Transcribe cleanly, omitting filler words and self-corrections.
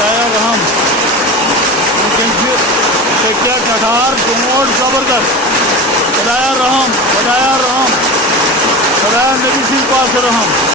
खुदाया रहम क्या कठार तुमोड़ जबरदस्त खुदाया रहम खुदाया नबी सिंह पास रहम।